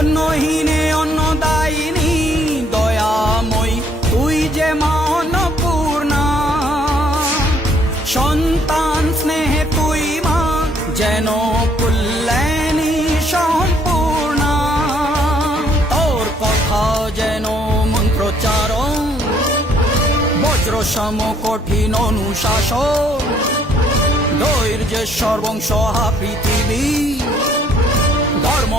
অন্নহীনে অন্নদায়িনী দয়াময়ী তুই যে মা অন্নপূর্ণা। সন্তান স্নেহে তুই মা যেন কল্যাণী সম্পূর্ণা। তোর কথা যেন মন্ত্রোচ্চারণ, বজ্র সম কঠিন অনুশাসন। ধৈর্যেশ্বর বংশ পৃথিবী ধর্ম